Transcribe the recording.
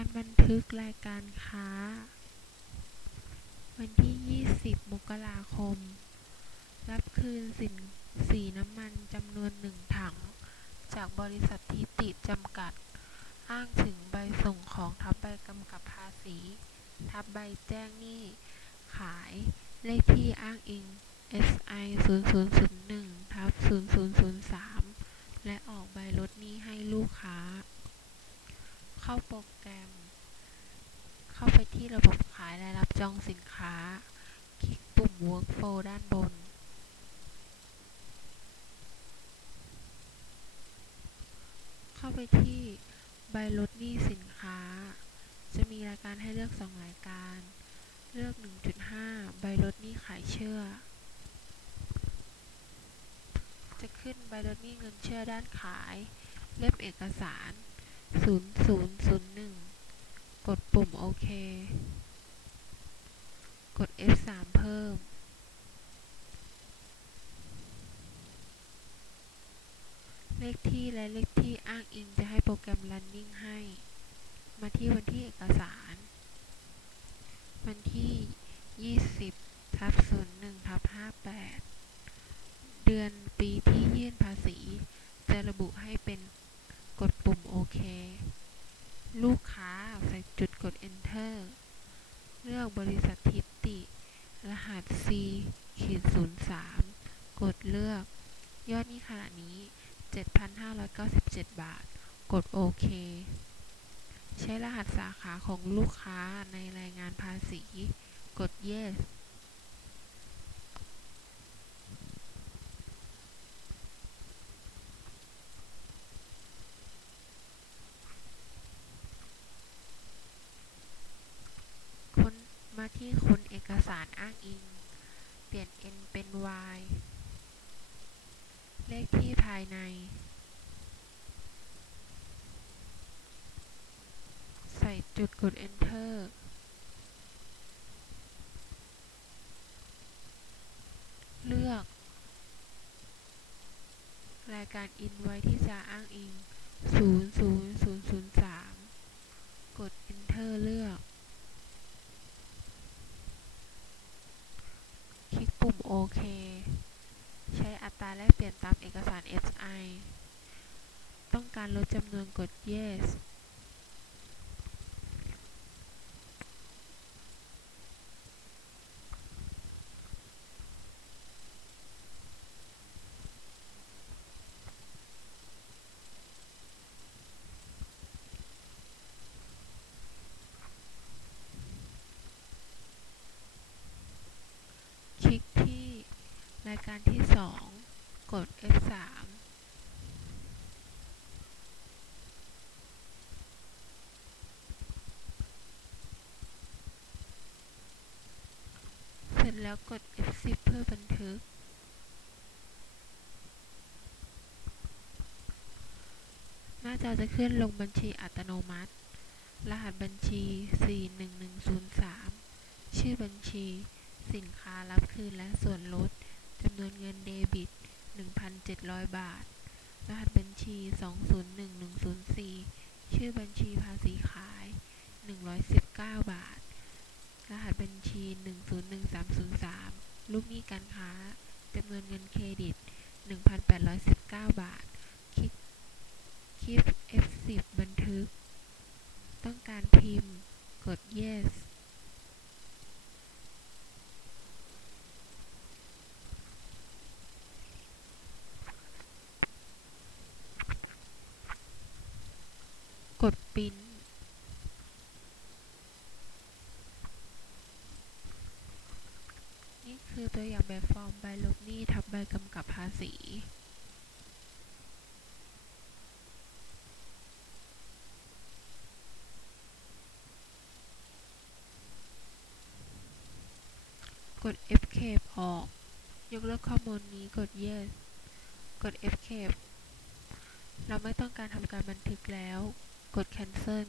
การบันทึกรายการค้า วันที่ 20 มกราคม รับคืนสินสีน้ำมันจำนวนหนึ่งถัง จากบริษัททิติจำกัด อ้างถึงใบส่งของทับใบกำกับภาษี ทับใบแจ้งหนี้ ขาย เลขที่อ้างอิง SI 0001ทับ0003และออกใบลดหนี้ให้ลูกค้า เข้าโปรแกรม เข้าไปที่ระบบขายและรับจองสินค้า คลิกปุ่ม Workflow ด้านบน เข้าไปที่ใบลดหนี้สินค้า จะมีรายการให้เลือก 2 รายการ เลือก 1.5 ใบลดหนี้ขายเชื่อ จะขึ้นใบลดหนี้เงินเชื่อด้านขาย เล่มเอกสาร 0001กดปุ่มโอเค กด F3 เพิ่ม เลขที่และเลขที่อ้างอิงจะให้โปรแกรม Running ให้ มาที่วันที่เอกสาร วันที่ 20ทับ01ทับ58 เดือนปีที่ยื่นภาษี จะระบุให้เป็นกดปุ่มโอเค ลูกค้าใส่จุดกด Enter เลือกบริษัททิติ รหัส C ขีด03กดเลือก ยอดนี้ขณะนี้ 7,597 บาท กดโอเค ใช้รหัสสาขาของลูกค้าในรายงานภาษี กด Yes ค้นมาที่ค้นเอกสารอ้างอิง เปลี่ยน N เป็น Y เลขที่ภายใน ใส่จุดกด Enter เลือก รายการ in ไว้ที่จะอ้างอิง 00003 กด Enter เลือก คลิกปุ่มโอเค ใช้อัตราแลกเปลี่ยนตามเอกสาร SI ต้อง การลดจำนวนกด Yes คลิกที่รายการที่ 2 กด F3 เสร็จ แล้วกด F10 เพื่อบันทึก หน้าจอจะขึ้นลงบัญชีอัตโนมัติ รหัสบัญชี 41103 ชื่อบัญชี สินค้ารับคืนและส่วนลดจำนวนเงินเดบิต 1,700 บาท รหัสบัญชี 201104 ชื่อบัญชีภาษีขาย 119 บาท รหัสบัญชี101303ลูกหนี้การค้าจำนวนเงินเครดิต1,819บาท คลิกคลิป F10 บันทึก ต้องการพิมพ์ กด Yes กดปริ้นคือตัวอย่าง แบบฟอร์ม ใบลบหนี้ ทับใบกำกับภาษีกด Escape ออก ยกเลิกข้อมูลนี้ กด Yes กด Escape เราไม่ต้องการทำการบันทึกแล้ว กด Cancel